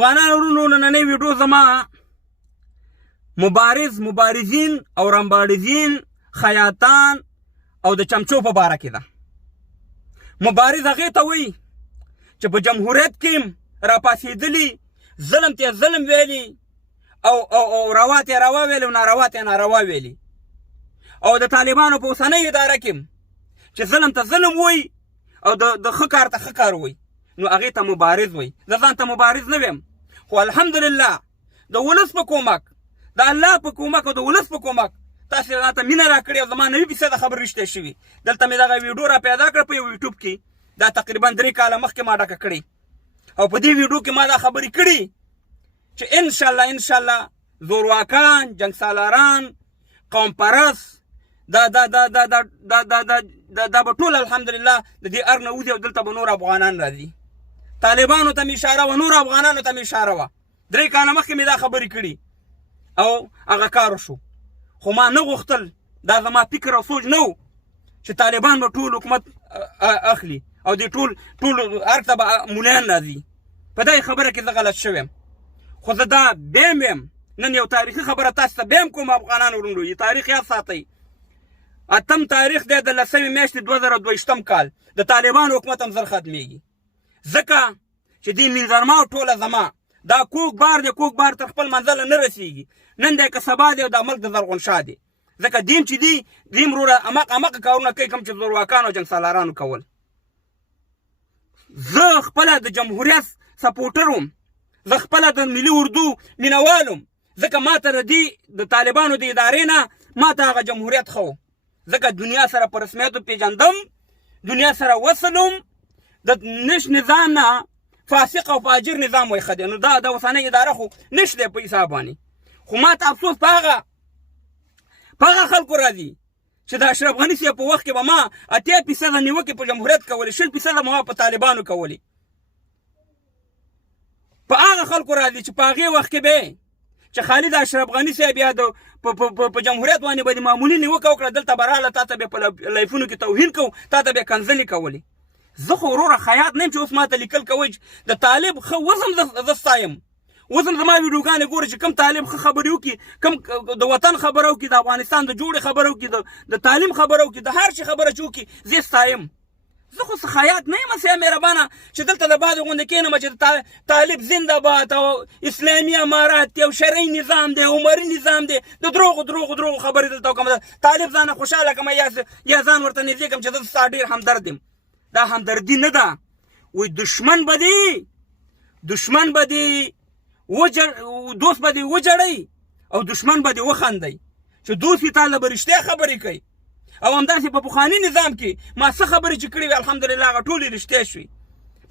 افغانان ورونو نننۍ ویډیو زما مبارزین او رمباړزین خیاطان او د چمچو په باره کې ده. مبارز هغې ته وایي چې په جمهوریت کې راپاڅېدلي ظلم ته ظلم ویلي او روا ته روا ویلي او ناروا ته ناروا ویلي، او د طالبانو په اوسنۍ اداره کې چې ظلم ته ظلم وایي او د ښه کار ته ښه کار وایي، نو هغې ته مبارز وایي. زه ځان ته مبارز نه ویم، خو الحمدلله د ولس په کومک، د الله په کومک او د ولس په کومک تاسې راته مینه راکړې او زما 90% خبرې رښتیا شوي. دلته مې دغه ویډیو را پیدا کړه په یو یوټیوب کې، دا تقریبا 3 کاله مخکې ما ډکه کړې، او په دې ویډیو کې ما دا خبرې کړي چې انشاءالله زورواکان، جنګسالاران، قوم پرست دا به ټول الحمدلله د دې ارګ نه وځي او دلته به نور افغانان راځي. طالبانو ته مې اشاره وه، نور افغانانو ته مې اشاره وه، 3 کاله مخکې مې دا خبرې کړي او هغه کار وشو. خو ما نه غوښتل، دا زما فکر او سوچ نه و چې طالبان به ټول حکومت اخلي او دې ټول ارګ ته به مولیان راځي. په دې خبره کې زه غلط شویم، خو زه دا بیم ویم. نن یو تاریخي خبره تاسو ته بیم کوم افغانانو ورونو، یې تاریخ یاد ساتئ. 8 تاریخ دی د 10 میاشتې 2022 کال، د طالبانو حکومت هم زر ختمیږي، ځکه چې دې منظرما ټوله زما دا کوک بار دی، کوک بار تر خپل منزله نه رسیږي. نن دی که سبا دی او دا ملک د زرغونشاه دی، ځکه دیم چې دی دیم وروره امقه کارونه کوي کوم چې زورواکانو او جنګسالارانو کول. زه خپله د جمهوریت سپورټر وم، زه خپله د ملي اردو مینوال وم، ځکه ما ته د طالبانو د ادارې نه ما ته هغه جمهوریت ښه و، ځکه دنیا سره په رسمیت وپېژندم، دنیا سره وصلم. د نش نظام نه فاسق او فاجر نظام وایي ښه دی، نو دا د اوسنۍ اداره خو نشته په حساب باندې. خو ما ته افسوس په هغه خلکو راځي چې د اشرف غني صاحب په وخت کې به ما 80% نیوکې په جمهوریت کولې، 20% ما په طالبانو کولې. په هغه خلکو راځي چې په هغې وخت کې به چې خالد اشرف غني صاحب یا په جمهوریت باندې به د معمولي نیوکه وکړه، دلته به راغله تا ته به په لایفونو کې توهین کوو، تا ته به کنځلې کولې. زه خو وروره خیاط نه یم چې اوس ما ته لیکل کوئ د طالب ښه وزم زه ستایم. وزم زما ویډیوګانې ګوري چې کوم طالب ښه خبرې وکړي، کوم د وطن خبره وکړي، د افغانستان د جوړې خبره وکړي، د تعلیم خبره وکړي، د هر شي خبره چې وکړي زه ستایم. زه خو خیاط نه یم سیا مهربانه چې دلته د بعضې غوندې کښېنم چې طالب زنده باد او اسلامي امارات دی او شرعي نظام دی، عمري نظام دی، د دروغو خبرې دلته وکړم، طالب ځانه خوشحاله کړم یا ځان ورته نږدې کړم چې زه ستا ډېر همدرد یم. دا همدردي نه ده، وایي دشمن به دی دوست به دې وجړئ او دشمن به دې وخندئ، چې دوست یې تاله به رښتیا خبرې کوي. او همداسې په پخواني نظام کې ما څه خبرې چې کړې وې الحمدلله هغه ټولې رښتیا شوې.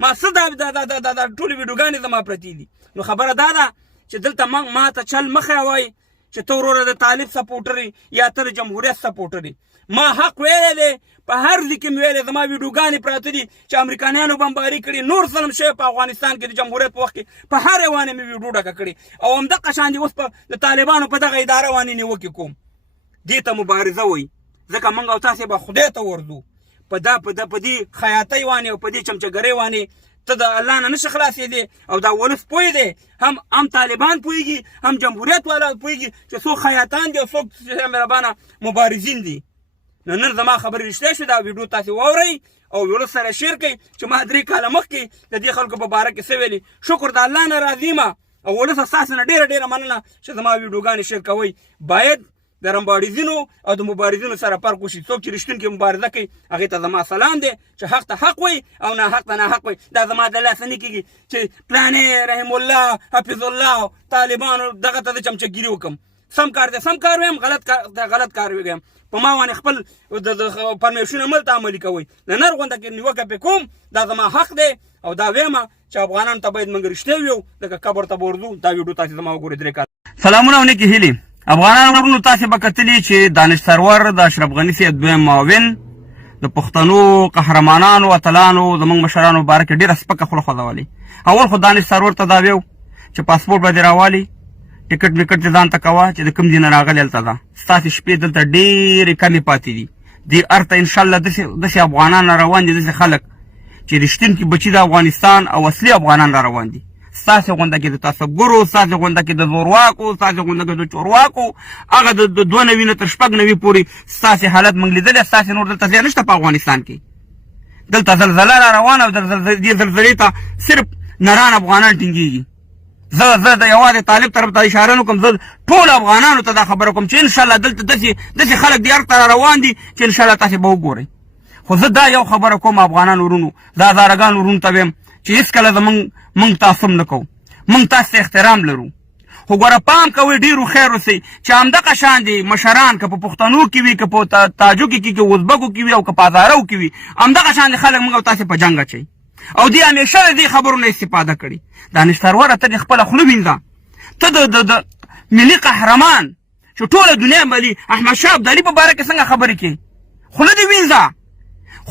ما څه دا ټولې ویډیوګانې زما پرتې دي. نو خبره دا ده چې دلته ما ته چل مه ښیوئ چې ته وروره د طالب سپورټر یا ته د جمهوریت سپورټر. ما حق ویلی دی، په هر ځای کې مې ویلی، زما ویډیوګانې پراته دي چې امریکایانو بمباري کړي، نور ظلم شوی په افغانستان کې د جمهوریت په وخت کې په هر یو باندې مې ویډیو ډکه کړې، او همدغه شان دي اوس د طالبانو په دغه اداره باندې نیوکې کوم. دې ته مبارزه وایي، ځکه موږ او تاسې به خدای ته ورځو. په دې خیاطۍ باندې او په دې چمچهګرۍ باندې ته د الله نه نشي خلاصېدی، او دا ولس پوه دی، هم طالبان پوهېږي، هم جمهوریت والا پوهېږي چې څوک خیاطان دي او څوک مهربانه مبارزین دي. نن زما خبرې رښتیا شوې، دا ویډیو تاسې واورئ او ولس سره شیر کړئ چې ما 3 کاله مخکې د دې خلکو په باره کې څه ویلي. شکر د الله نه راضي یم او ولس ستاسو نه ډېره مننه چې زما ویډیوګانې شیر کوئ. باید د رمباړزینو او د مبارزینو سره فرق وشي. څوک چې رښتونکې مبارزه کوي هغې ته زما سلام دی چې حق ته حق وایي او ناحق ته ناحق وایي. دا زما د لاسه نه کېږي چې پلانې رحم الله حفظ الله طالبانو دغه ته د چمچهګیري وکړم. سم کار دی سم کار ویم، غلط کار ویم. په ما باندې خپل د فرمیشونه ملته عملي کوئ. د نر غونډه کې نیوکه پې کوم، دا زما حق دی او دا ویمه چې افغانانو ته باید موږ رښتیا ویو، لکه قبر ته به ورځو. دا ویډیو تاسې زما وګورئ 3 کاله. سلامونه او نیکې هیلې. افغانانو ورونو تاسې به کتلي چې دانش سرور د اشرف غني صاحب دویم معاون د پښتنو قهرمانانو اتلانو زموږ مشرانو باره کې ډېره سپکه خوله خوځولې. اول خو دانش سرور ته دا ویو چې پاسپورټ به دې راوالي، ټکټ وکټ دې ځان ته کوه چې د کوم ځای نه راغلې هلته ده، ستاسې شپې دلته ډېرې کمې پاتې دي. دې ارګ ته انشاءالله داسې افغانان را روان دي، داسې خلک چې رښتونکي بچي د افغانستان او اصلي افغانان را روان دي. ستاسې غونډه کې د تعصبګرو، ستاسې غونډه کې د زورواکو، ستاسې غونډه کې د چورواکو، هغه د 92 نه تر 96 پورې ستاسې حالت موږ لیدلی. ستاسې نور دلته ځای نشته په افغانستان کې. دلته زلزله را روانه او دې زلزلې ته صرف نران افغانان ټینګېږي. زه د یوازې طالب طرف ته اشاره نه کوم، زه ټول افغانانو ته دا خبره کوم چې انشاءالله دلته داسې خلک دې هر ته روان دي چې انشاءالله تاسې به وګورئ. خو زه دا یو خبره کوم افغانان ورونو، دا هزارګان ورونو ته ویم چې هېڅکله موږ تعصب نه کوو، موږ تاسو ته احترام لرو. خو ګوره پام کوئ ډېرو خیر اوسئ چې همدغه شان دي مشران که په پښتنو کې وي، که په تاجکو کې، که ازبکو کې وي او که په هزارو کې وي، همدغه شان دي خلک موږ او تاسې په جنګ اچوي. او دې همیشه د دې خبرو نه استفاده کړي. دانشتروره ته دې خپله خوله وینځه، ته د ملي قهرمان چې ټوله دنیا بلي احمدشاه ابدالي په باره کې څنګه خبرې کوي. خوله دې وینځه،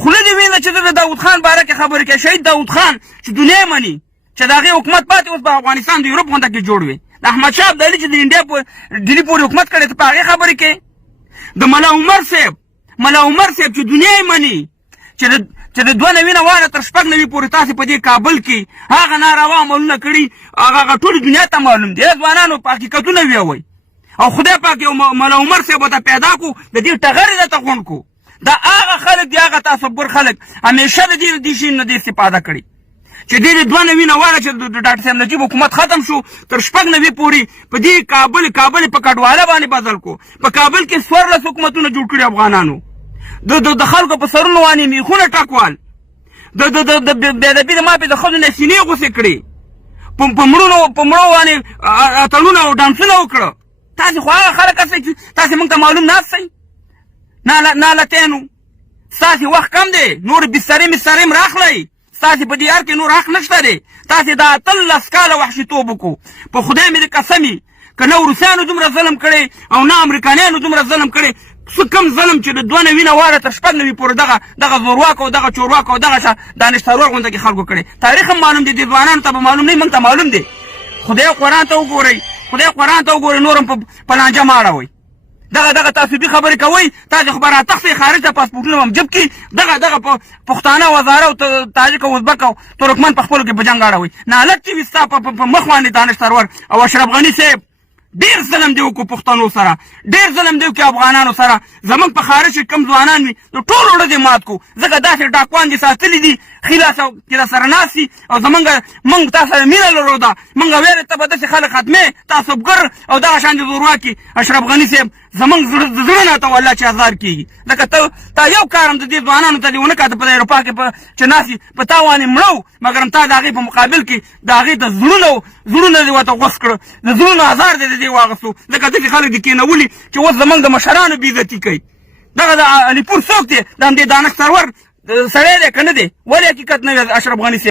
خوله دې وینځه چې د داود خان باره کې خبرې کوي. شهید داود خان چې دنیا مني چې د هغې حکومت پاتې اوس په افغانستان د یورپ غونډه کې جوړ وي. د احمدشاه ابدالي چې د انډیا په ډیلي پورې حکومت کړی ته په هغې خبرې کوي. د ملا عمر صاحب چې دنیا یې مني چې د 92 نه واره تر 96 پورې تاسې په دې کابل کې هغه ناروا عملونه کړي، هغه ټولې دنیا ته معلوم دي. ځوانانو په حقیقتونه ویوئ او خدای پاک یو ملا عمر صاحب ته پیدا کړو، د دې ټغرې درته غونډ کړو. دا هغه خلک دي، هغه تعصبګر خلک همیشه د دې شي نه دې استفاده کړي چې دې 92 نه واره چې د ډاکټر صاحب نجیب حکومت ختم شو تر 96 پورې په دې کابل په کډواله باندې بدل کو. په کابل کې 14 حکومتونه جوړ کړي افغانانو، د خلکو په سرونو باندې میخونه ټاکوال، د بېادبي د مافې د ښځو نه سینې غوسې کړې، په مړو باندې اتڼونه او ډانسونه وکړه. تاسې خو هغه خلک هستئ چې تاسې موږ ته معلوم ناستئ نالتینو. ستاسې وخت کم دی، نور بسترې م راخلئ، ستاسې په دې هر کې نور حق نشته دی. تاسې دا 13 کاله وحشیتوب وکړو. په خدای مې د قسمي که نه روسیانو دومره ظلم کړی او نه امریکانیانو دومره ظلم کړی، څه کم ظلم چې د 92 نه واره تر 96 پورې دغه زورواکو او دغه چورواکو او دغه دانشتروار غونډه کې خلکو کړی. تاریخ هم معلوم دی، د ځوانانو ته به معلوم نه وي، موږ ته معلوم دی. خدای قرآن ته وګورئ، نور هم په لانجه مه اړوئ. دغه تعصبي خبرې کوئ، تاسې خو به راتښتئ خارج ته، پاسپورټونه به هم جب کړي. دغه پښتانه او هزاره او تاجک او ازبک او ترکمن په خپلو کې په جنګ اړوئ. نالت چې وي ستا په مخ باندې دانشتروار او اشرف غني صاحب ډېر ظلم دی وکړو پښتنو سره، ډېر ظلم دی وکړو افغانانو سره. زموږ په خارج کې کم ځوانان وي نو ټول وړه دې مات کړو. ځکه داسې ډاکوان دې ساتلي دي خلاص او چې راسره ناست دي او موږ تاسو سره مینه لرو. ده موږ ویلې ته به داسې خلک ختمې تعصبګر او دغه شان دې زورواکي اشرف غني صاحب زموږ زړه نه ته والله چې ازار کېږي. ځکه تا یو کار هم د دې ځوانانو ته دې ونه کاته په اروپا کې چې ناست په تا باندې مړو، مګر تا د هغې په مقابل کې د هغې د زړونه دې ورته غوڅ کړه، د زړونو ازار دې د دې واغستو. ځکه داسې خلک دې کېنولي چې اوس زموږ د مشرانو بېعزتي کوي. دغه د علیپور څوک دی؟ د همدې دانشتروار سړی دی که نه دی؟ ولې حقیقت نه وي اشرف غني صاحب؟